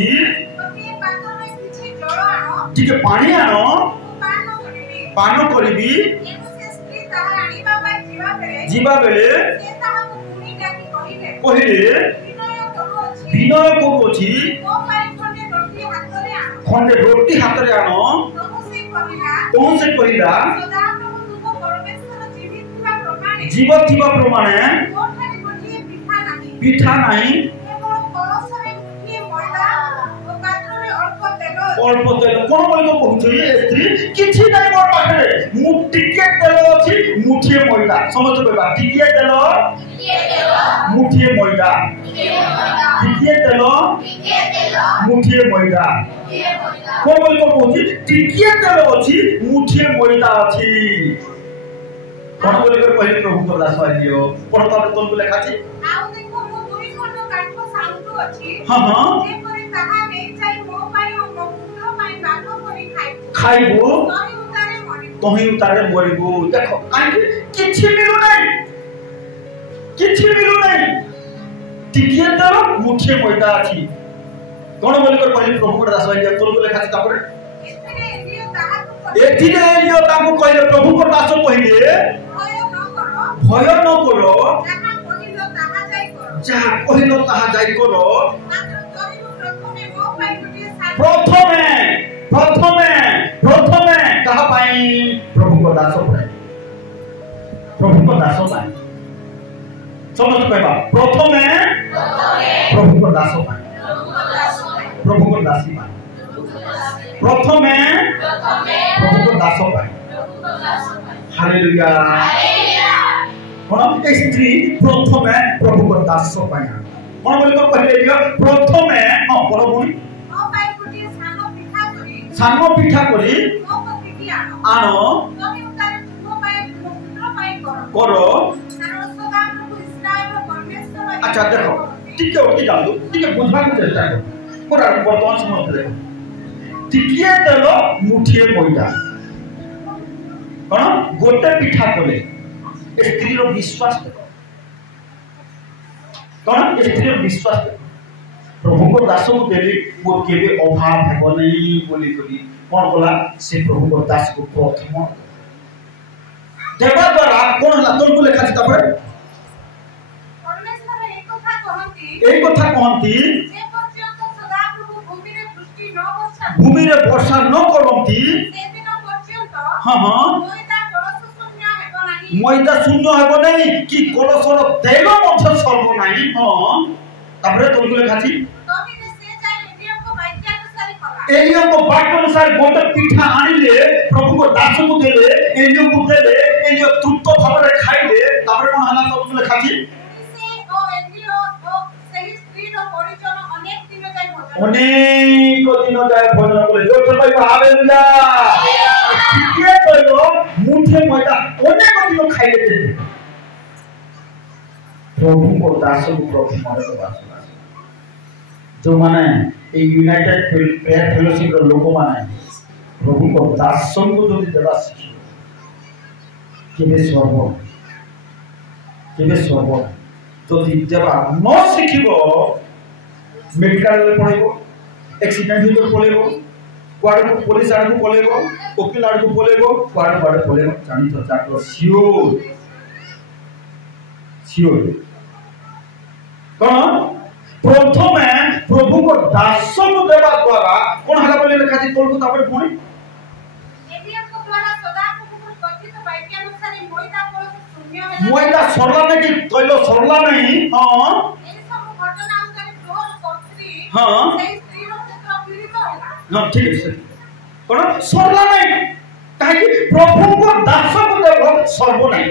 ठीक पानी आनो पान करिबी जीवा बेले कहिले विनय करू अछि खंडे रोटी हाथ रे आनो कौन से कहिला जीव थिबा प्रमाणे पिठा नहीं अल्प तेल कोन बोल को कहू ये स्त्री किछि नै मोर पाखरे मु टिके तेल अछि मुठिए मैदा समझ बेबा टिके तेल मुठिए मैदा टिके तेल मुठिए मैदा कोन बोल को कहू टिके तेल अछि मुठिए मैदा अछि कोन बोल को पहिले प्रभु को दास आइयो पढ़ता तो को लेखा छी आउ देखो मो दुई खंड काठ साउंड अछि हां हां जे परे ताहा नै चाहि मो पाई ओ पुत्र पाई बाको करी खाइबो तही उतारे मरिबो देखो आइ किछि मिलु नै मुठिए मैदा अछि कोन बोली कर कहले प्रभु को दास भाई तोल को लेखा तापर एथिरे एलियो ताकू कहले प्रभु को दास कहले भय न करो जा कहिलो ताहा जाई करो प्रथमे कहा पाई प्रभु को दास पाई समझ कहबा प्रथमे प्रभु को दास पाई प्रभु को दासी पाई प्रथमे प्रभु को दास पाई हालेलुया कोन स्त्री प्रथमे प्रभु को दास पाई कोन बोली को कहले प्रथमे प्रभु सानो पिठा करी आनो करो अच्छा देखो ठीक है ओके जादू ठीक है बुझवा के चेष्टा करो पूरा वर्तमान समय देखो टिकिए देलो मुठिए मैदा कोन गोटे पिठा कले स्त्री रो विश्वास देखो कोन स्त्री रो विश्वास देखो प्रभु को दास को देली वो केबे अभाव हेबो नहीं बोली करी कोन बोला से प्रभु को दास को प्रथम देवा द्वारा कोन हला तोल को लेखा छिता पर परमेश्वर एक कथा कहंती जे पर्यंत सदा प्रभु भूमि रे वर्षा न करंती से दिन पर्यंत हां मैदा शून्य हेबो नहीं कि कलशर तेल मध्य सर्व नहीं हां तापरे तोल को लेखा छि एलियम को वाक्य अनुसार गोटे पिठा आनिले प्रभु को दास को देले एलियम को देले एलियो तृप्त भाव रे खाइले तापर कोन हला तो लेखा छि से ओ एलियो ओ सही स्त्री रो परिचय अनेक दिन जाय भोजन करे जोर से भाई हालेलुया के कहलो मुठे मैदा अनेक दिन खाइले प्रभु को दास को प्रभु मारे को दास जो माने ए यूनाइटेड प्रेयर फेलोशिप रो लोक माने प्रभु को दास को जदि देबा सिखि केबे सर्व जदि देबा न सिखिबो मेडिकल रे पळेबो एक्सीडेंट हितो पळेबो क्वाड को पुलिस आड़ को पळेबो वकील आड़ को पळेबो क्वाड पळेबो जानि तो जाको सियोर कोन प्रथमे प्रभु को दास को देवा द्वारा कोन हला बोले लिखा छि तोल को तापर पुणी एलियम को द्वारा सदा प्रभु को कथित वाक्य अनुसार मैदा को शून्य है मैदा सरला नहीं कि तैल सरला नहीं हां ए सब घटना अनुसार जोर पत्री हां सही स्त्री रो क्षेत्र पीड़ित होला हां ठीक है कोन सरला नहीं काहे कि प्रभु को दास को देव सर्व नहीं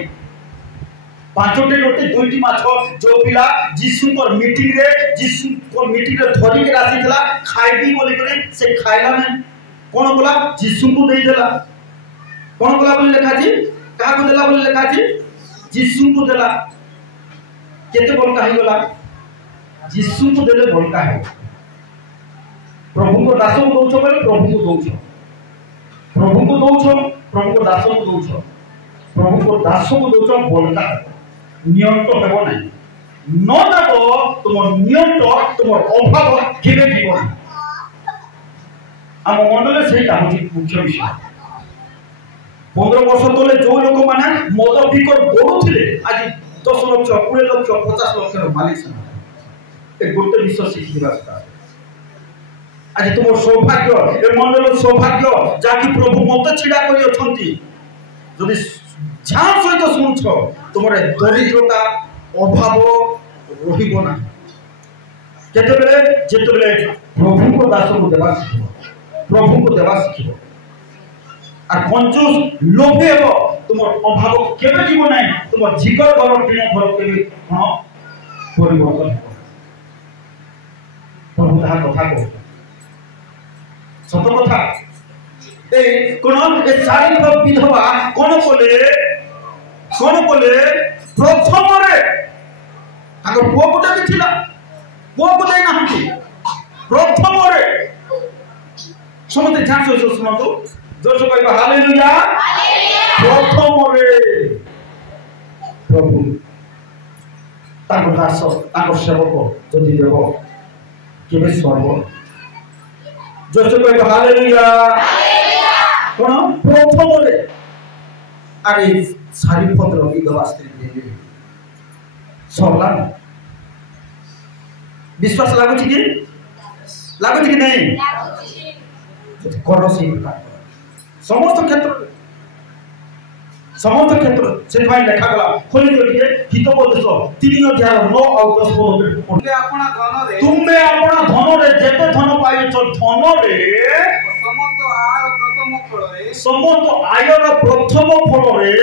पांचोटी रोटी दुईटी माछ जो पिला जीसु को मीटिंग रे धरी के रासी थला खाइबी बोली करे से खाइला नहीं कोन बोला जीसु को देई देला कोन बोला बोली लिखा छी का को देला बोली लिखा छी जीसु को देला केते बोल का हिगला जीसु को देले बोल का है प्रभु को दास को दोछो बोले प्रभु को दोछो प्रभु को दोछो प्रभु को दास को दोछो प्रभु को दास को दोछो बोल का नियंत्रण हेबो नहीं न देबो तुम नियंत्रण तुम अभाव केबे जीवो हम मंडले सेही कामति मुख्य विषय 15 वर्ष तले जो लोक माने मद पिकर गडुथिले आज 10 लाख 20 लाख 50 लाख रो मालिक सन ए गोटे विषय शिखि दिबा आज तुम सौभाग्य ए मंडल सौभाग्य जाकि प्रभु मत छिडा करी अछंती जदि ध्यान सहित शुणुछ तुम दरिद्रता अभाव रहिबो ना जेतेबेले प्रभु को दास को देवा सिखिबो प्रभु को देवा सिखिबो आ कंजूस लोभे हो तुम अभाव केबे जीवो नाही तुम जिगर घर टिन घर केबे कोन परिवर्तन हो प्रभु ता कथा को सत कथा ए कोन ए चारि विधवा कोन बोले प्रथम रे अगर पुओ गोटे भी थिला पुओ को देई नाहंती प्रथम रे समते ध्यान से सुनो तो जोर से कहबा हालेलुया प्रथम रे प्रभु ताको दास ताको सेवक जदि देव केबे सर्व जस्ट कहबो हालेलुया कोन प्रथम रे अरे सारीपत्र विधवा स्त्री देले सरला विश्वास लागुछि कि नहीं कर समस्त क्षेत्र से लेखा गला खोली दिए हितोपदेश 3 अध्याय 9 और 10 पद तुम्हें अपना धन रे जेते धन पाइछ धन रे समस्त आयर प्रथम फल रे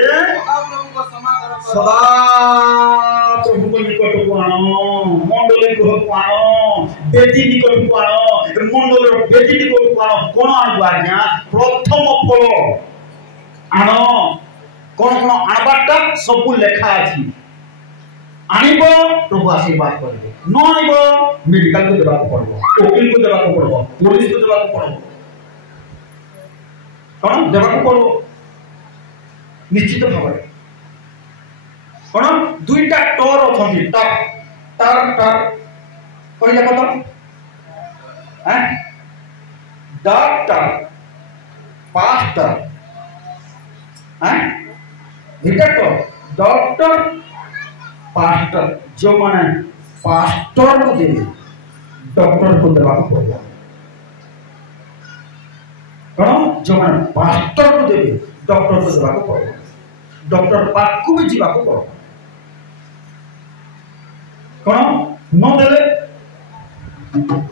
सदा प्रभु को निकट को आनो मंडली को आनो बेदी निकट को आनो मंडल बेदी निकट को आनो कोन आनो आज्ञा प्रथम फल आनो कोन आनबाटा सब लेखा अछि आनिबो प्रभु आशीर्वाद करबे न आनिबो मेडिकल को देबा पड़बो वकील को देबा पड़बो पुलिस को देबा पड़बो कोन देबा पड़बो निश्चित भाव कोन दुईटा टोर अथि टार कहले कत हैं डॉक्टर पास्टर हैं डॉक्टर पास्टर जो माने पास्टर को देवे डॉक्टर को देवा पड़ेगा कौन जो माने पास्टर को देवे डॉक्टर को देवा पड़ेगा डॉक्टर पाक को भी जीवा को पड़ेगा कौन न देले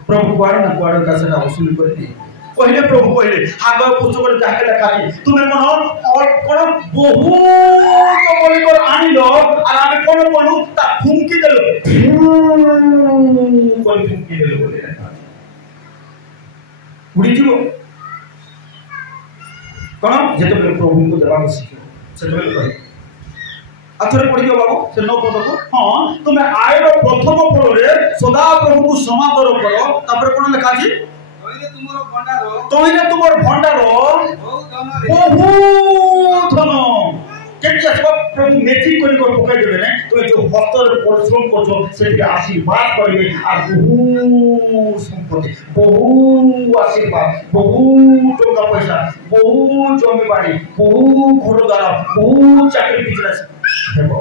प्रभु कुआड़ न कुआड़ का सेटा वसूल कर पहले प्रभु कहले आगे पुस्तक जाके लिखा है तुम्हें कोन और कोन बहुत बड़ी कर आनिलो और आमे कोन बोलू ता फुंकी देलो कोन फुंकी देलो बोले उड़ी जीवो कोन जेते प्रभु को देवा सीखो सेते कहे अथरे पढ़ियो बाबू से 9 पद को हां तुम्हें आयर प्रथम फल रे सदा प्रभु को समादर करो तापर कोन लिखा अछि तोइले तुमर भंडार बहुत धन केति सब प्रभु मेचिंग करी को पकाई देबे ने तो जो हस्तर परिश्रम करछो सेति आशीर्वाद करबे आ बहु संपत्ति बहु आशीर्वाद बहु टका पैसा बहु जमी बाड़ी बहु घर द्वार बहु चाकरी बिजनेस हेबो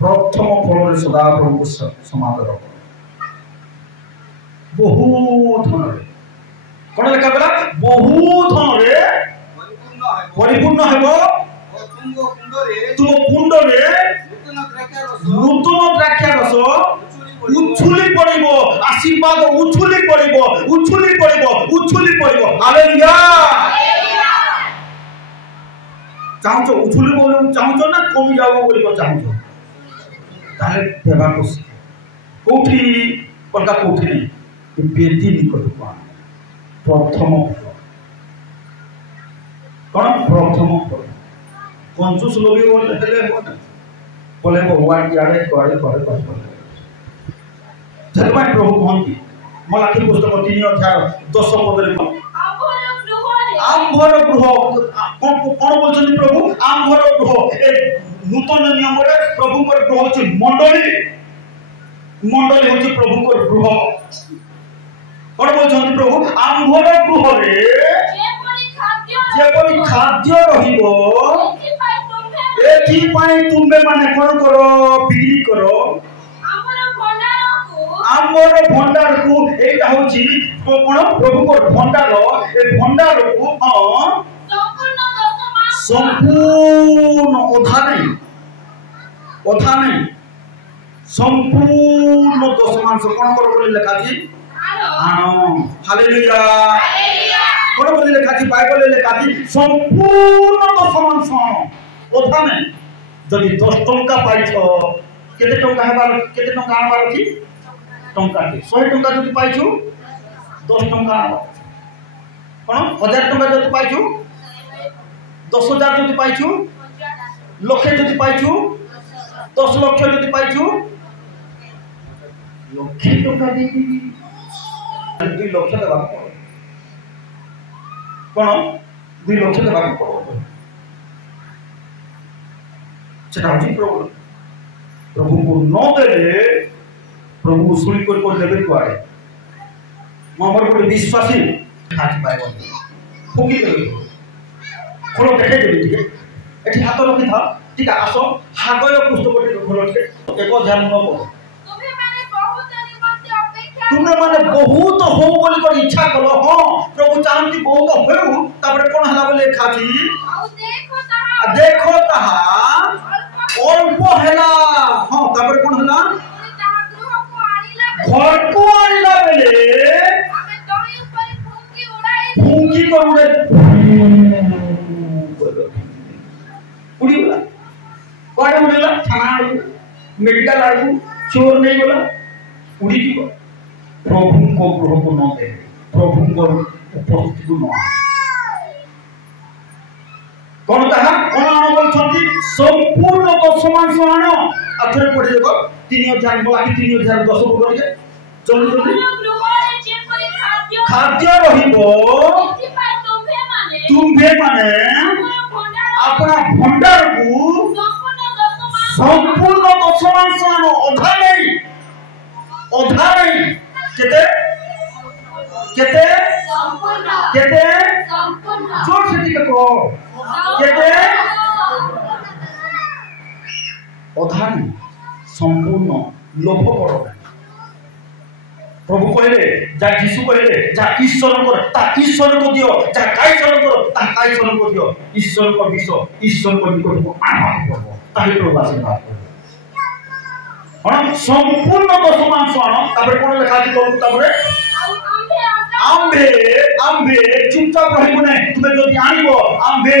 प्रथम फल रे सदा प्रभु समादर बहुत धन रे कोन लेखा गला बहुत धन रे परिपूर्ण हेबो तुम कुंड रे नूतन द्राक्षा रस उछुली पड़िबो आशीर्वाद उछुली पड़िबो हालेलुया चाहतो उछुली बोल चाहतो ना कमी जाओ बोली को चाहतो ताले देबा को कोठी पलका कोठी नहीं बेदी निकट को प्रथम कौन प्रथम कंजूस लोग बोले भगवान यारे करे धर्माय प्रभु कहती मलाकी पुस्तक 3 अध्याय 10 पद रे आम्भर गृह कौन बोलछन प्रभु आम्भर गृह ए नूतन नियम रे प्रभु को गृह अछि मंडली होछि प्रभु को गृह कौन बोलछन प्रभु आम्भर गृह रे जेपरि खाद्य रहिबो एथि पाई तुमे माने कोन करो बिक्री करो आमर भंडार को एटा होची कोन प्रभु को भंडार ए भंडार को संपूर्ण ओधा नहीं संपूर्ण दशमांश कोन करो बोली लिखा छी आनो हालेलुया कोन बोली लिखा छी बाइबल लेखा छी संपूर्ण दशमांश ओधा नहीं जदि 10 टंका पाइछ केते टंका आबार अछि टंका 100 टंका जदि पाइछु 10 टंका कोन 1000 टंका जदि पाइछु 10000 जदि पाइछु लक्ष जदि पाइछु 10 लाख जदि पाइछु लक्ष टंका देबी 2 लाख देबा कोन 2 लाख देबा पड़ो सेटा होची प्रभु को न देले प्रभु शुणी कर देवे कुआड़े मोर गोटे विश्वासी खाची पाइब फुकी देवे खोल देखे देवी टे एटी हाथ रखी था ठीक है आस हागय पुस्तक खोल टे एक ध्यान न पढ़ तुमने माने बहुत हो बोली कर इच्छा कलो हां प्रभु चाहती बहुत होउ तापर कोन हला बोले खाची देखो ताहा अल्प हेला हां तापर कोन हला घर को आइला बेले फुंकी को उड़े उड़ी गला कोड़े उड़ेला थाना मेडिकल आड़ू चोर नहीं गला उड़ी की प्रभु को ग्रह को न दे प्रभु को उपस्थिति को न कौन ताहा कौन आनो बोलछंती संपूर्ण 10 मांस आनो आथरे पढ़े देखो 3000 बाकी 3010 को करके जल्दी जल्दी खाद्य रहिबो तुम्हे माने अपना भंडार को संपूर्ण 10 मांस आनो अधा नहीं केते केते केते जोर से टिके को केते अधानी संपूर्ण लोभ करो प्रभु कहले जा यीशु कहले जा ईश्वर को दियो जा काईश्वर को दियो ईश्वर को विश्व ईश्वर को निकट को आह्वान करो ताहि प्रभु आशीर्वाद करो हम संपूर्ण 10 मांस आनो तापर कोन लेखा अछि तो तापर आंबे चुपचाप रहिबो नै तुमे जदि आनिबो आंबे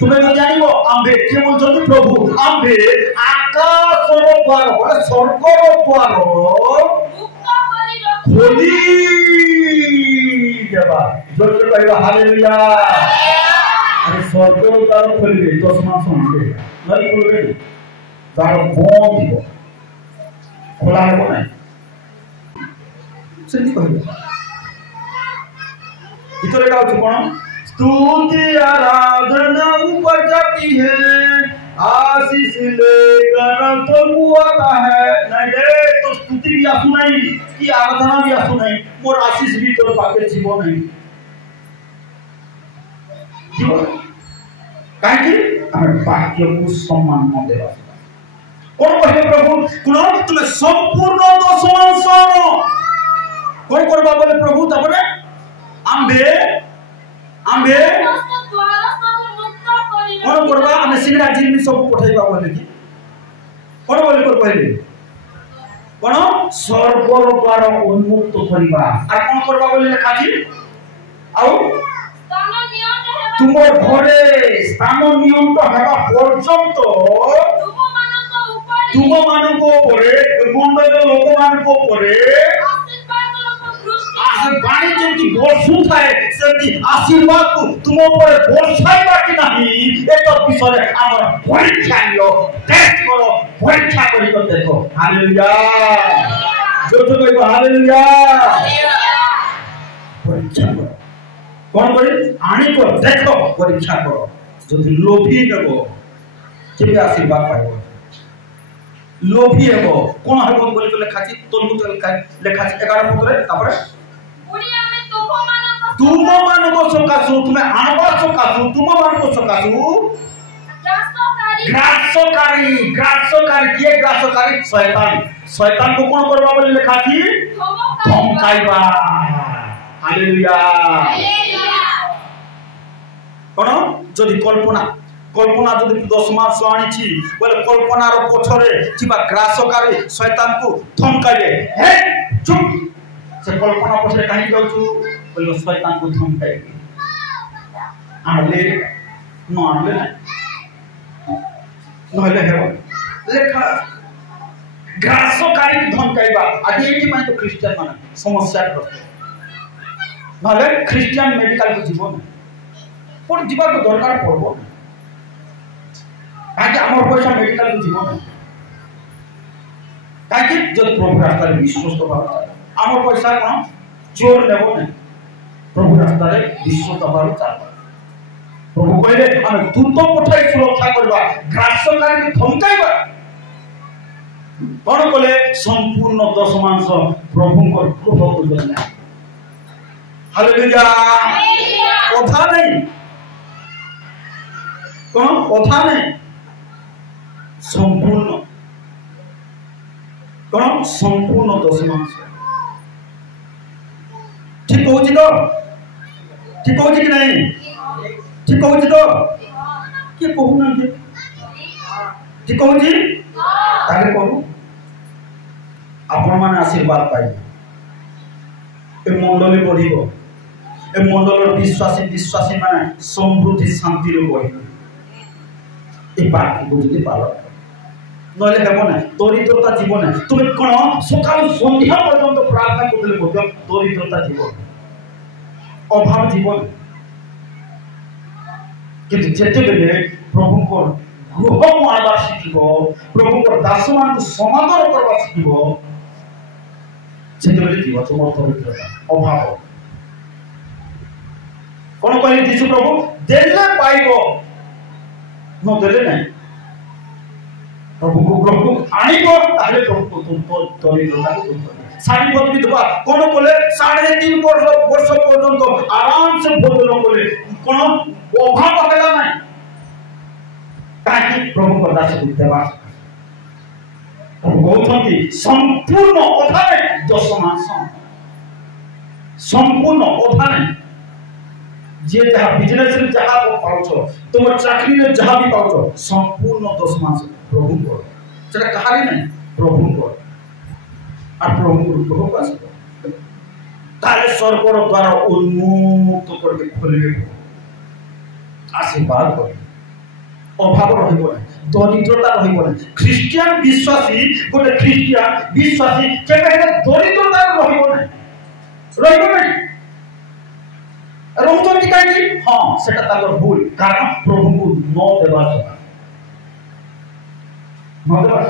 तुमे जदि आनिबो आंबे के बोलछथि प्रभु आंबे आकाशर द्वार बोले स्वर्गर द्वार खोली देबा जोर कहबा हालेलुया अरे स्वर्गर द्वार खोलिबे 10 मांस आनबे नहीं खोलबे द्वार बंद दिबो खोला है ना सेठी कहबे इतरे का कौन स्तुति आराधना ऊपर जाती है आशीष लेकर तो आता है नहीं रे तो स्तुति भी आसु नहीं कि आराधना भी आसु नहीं मोर आशीष भी तो पाके जीवो नहीं जीवो काहे कि हम वाक्य को सम्मान न देवा कौन कहे प्रभु कुन तुम संपूर्ण 10 मांस कौन करबा बोले प्रभु तबरे आंबे कौन करबा हमें सिंगड़ा जिन सब पठाइबा बोले कि कौन बोले कर पहले कौन स्वर्गर द्वार उन्मुक्त करबा आ कौन करबा बोले लिखा छी आउ तुम घरे स्थान नियंत्रण हेबा पर्यंत तुम मानक ऊपर मंडल लोक मानक ऊपर बाणी जेमती वर्षु थाए सेमती आशीर्वाद को तुम ऊपर वर्षाइबा कि नहीं एत विषय हमर परीक्षा लियो टेस्ट करो परीक्षा करी कर देखो हालेलुया जो जो कहबो हालेलुया परीक्षा करो कौन करे आनी को देखो परीक्षा करो जदि लोभी हेबो केबे आशीर्वाद पाइबो लोभी हेबो कोन हेबो बोले तो लेखा छी तोलबु तो लेखा छी 11 पुत्रे तापर तुम मानको सकासु तुम्हें आनबा सकासु तुम मानको सकासु ग्रासकारी किए ग्रासकारी शैतान को कौन करबा बोले लिखा थी धमकाइबा हालेलुया कोन जदि कल्पना जदि 10 मास आनी छी बोले कल्पना रो पछरे किबा ग्रासकारी शैतान को धमकाइबे हे चुप से कल्पना पछरे काहे जाउछु बोले शैतान को धमकाइबे आले न आले नहले हेबो लेखा ग्रासकारी धमकाइबा आदि एठी माने तो क्रिश्चियन माने समस्या ग्रस्त नहले क्रिश्चियन मेडिकल को जीवन पर जीवा को दरकार पड़बो काहे हमर पैसा मेडिकल को जीवन काहे जब प्रभु रास्ता विश्वास करबा हमर पैसा कोन चोर लेबो नै प्रभु रास्ता रे विश्वास करबा चाहबा प्रभु कहले हम दूत पठाई सुरक्षा करबा ग्रासकारी धमकाइबा कौन कले संपूर्ण 10 मांस प्रभु को गृह को देला हालेलुया कथा नहीं कौन कथा नहीं संपूर्ण कौन संपूर्ण 10 मांस ठीक होची तो ठीक होची कि नहीं ठीक होची तो के कहू ना ठीक होची ताले करू आपण माने आशीर्वाद पाइबे ए मंडली बढ़िबो ए मंडलर विश्वासी माने समृद्धि शांति रे बढ़िबो ए बात को जदि पालन नहले हेबो ना दरिद्रता जीवन तुम कोन सकाल संध्या पर्यंत प्रार्थना करले मध्य दरिद्रता जीवन अभाव जीवन किंतु जेते बेले प्रभु को गृह मानवा शिखिबो प्रभु को दास मान को समादर करवा शिखिबो जेते बेले जीव तुम दरिद्रता अभाव कोन कहले दिसु प्रभु देले पाइबो न देले नहीं प्रभु को प्रभु आनिबो ताले प्रभु को तुम दरिद्रता को दूर कर सारी पद विधवा कोन कोले 3.5 वर्ष पर्यंत आराम से भोजन कोले कोन अभाव होला नहीं ताकि प्रभु को दास देवा प्रभु कहउछंती संपूर्ण अधारे 10 मास संपूर्ण अधारे जे जहा बिजनेस रे जहा पाउछो तुम चाकरी रे जहा भी पाउछो संपूर्ण 10 मास प्रभु को सेटा कहारी नहीं प्रभु को आ प्रभु को पास ताले स्वर्गर द्वार उन्मुक्त करके खोलबे आशीर्वाद कर अभाव रहिबो नहीं दरिद्रता रहिबो नहीं ख्रिस्टियन विश्वासी गोटे ख्रिस्टियन विश्वासी केबे दरिद्रता रहिबो नहीं रोचती काई हां सेटा ताकर भूल कारण प्रभु को न देबा न देबा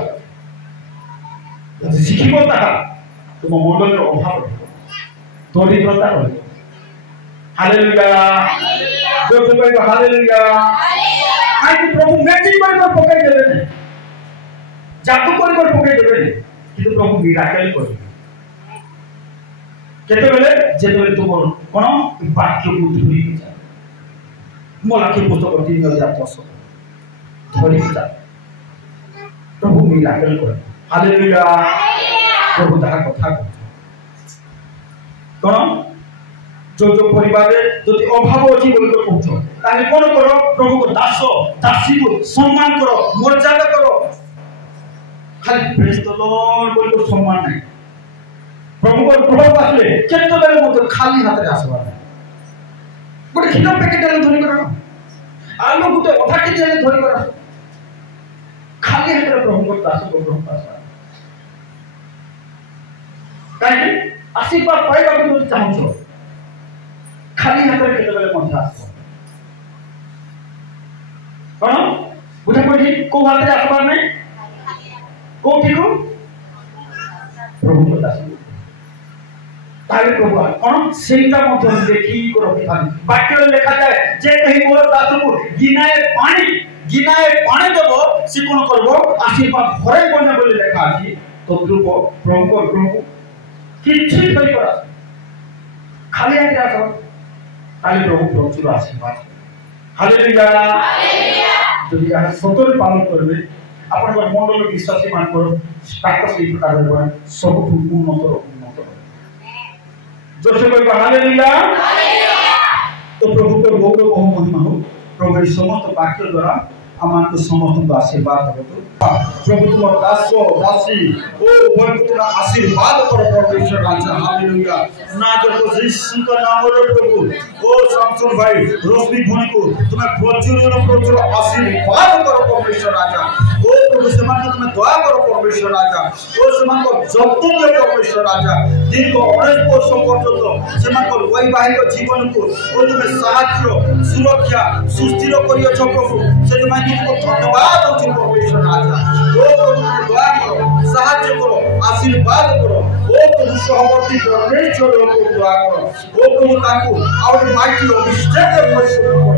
यदि शिखिबो ताहा तुम मंडल रो अभाव दरिद्रता रहिबो हालेलुया जो कहबो हालेलुया आई प्रभु मैजिक कर पकड़ देबे जादू कर पकड़ देबे किंतु प्रभु मिराकल कर केते बेले जेते बेले तुम कोन वाक्य को धरि जा मोला के पुस्तक 3010 धरि जा प्रभु मिराकल कर हालेलुया प्रभु ताहा कथा कोन जो परिवार रे जति अभाव अछि बोल के कहछो ताले कोन करो प्रभु को दास दासी को सम्मान करो मर्यादा करो खाली प्रेज द लॉर्ड बोल के सम्मान नहीं प्रभु को प्रभु आसले केतो बेले मत खाली हाथ रे आसबा गोटे खिलो पैकेट ले धरि करो आलो गुटे अधा के ले धरि करो खाली हाथ रे प्रभु को दास को प्रभु पास काहे आशीर्वाद पाइबा को चाहछो खाली हाथ रे केतो बेले मत आसबो कोन बुझा पड़ी को हाथ रे आसबा नहीं को ठीको प्रभु को दास ताले प्रभु कोन सेटा मत देखि को रखिथान वाक्य लिखा जाय जे कहि मोर दास को गिनाए पानी देबो से कोन करबो आशीर्वाद भरे कोन बोली लिखा अछि तो प्रभु को किछि थई करा खाली आके आसो ताले प्रभु प्रचुर आशीर्वाद हालेलुया जदि यह सतरे पालन करबे आपण मंडल विश्वासी मान को स्टेटस ई प्रकार होबो सब उन्नत जोर से कोई हालेलुया तो प्रभु को गौरव बहु महिमा हो प्रभु के समस्त वाक्य द्वारा आमान को समस्त आशीर्वाद हो प्रभु तुम दास दासी ओ भगवान आशीर्वाद करो परमेश्वर राजा हालेलुया ना जो यीशु का नाम रे प्रभु ओ शामसन भाई रोशनी भनी को तुम्हें प्रचुर आशीर्वाद करो परमेश्वर राजा ओ प्रभु समान को तुम्हें दया करो परमेश्वर राजा ओ समान को जप्त ले परमेश्वर राजा दिन को 19 वर्ष पर्यंत समान को वैवाहिक जीवन को ओ तुम्हें साहाय्य सुरक्षा सुस्थिर करियो छ प्रभु से तुम्हें तुमको धन्यवाद दउ परमेश्वर राजा ओ प्रभु दया करो साहाय्य करो आशीर्वाद करो ओ प्रभु सहवर्ती परमेश्वर को दया करो ओ प्रभु ताकू और माइटी अभिषेक परमेश्वर करो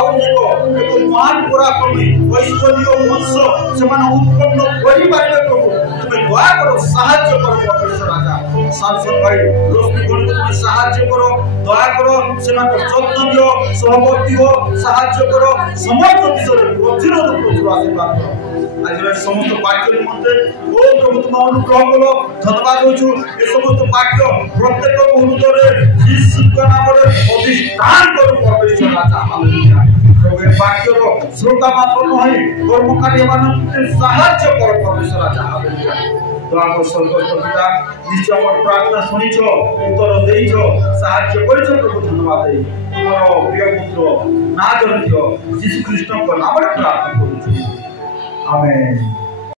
और देखो एक महान पराक्रमी ऐश्वर्य वंश समान उत्पन्न करि पाइबे प्रभु तुम्हें দয়া করো সাহায্য করো পরমেশ্বর রাজা সামসন ভাই রশ্মি গণকে তুমি সাহায্য করো দয়া করো সেমানকে যত্ন দিও সহবর্তী হো সাহায্য করো সমস্ত বিষয়ে প্রচুর আশীর্বাদ করো আজকের সমস্ত বাক্যের মধ্যে ও প্রভু তোমার অনুগ্রহ করো ধন্যবাদ দৌছু এ সমস্ত বাক্য প্রত্যেক মুহূর্তে যিশুଙ୍କ নামରେ অধিষ্ঠান করো পরমেশ্বর রাজা হালেলুয়া প্রভু এ বাক্যর শ্রোতা মাত্র নয় কর্মকারী এମାନଙ୍କୁ সাহায্য করো পরমেশ্বর রাজা হালেলুয়া দয়া করো স্বর্গস্থ পিতা নিশ্চয় আমার প্রার্থনা শুনিছ উত্তর ଦେଇଛ সাহায্য করেছ প্রভু ধন্যবাদ দেই তোমার প্রিয় পুত্র নাজরীয় যীশু খ্রিস্টଙ୍କ নামରେ প্রার্থনা କରୁଛୁ Amen.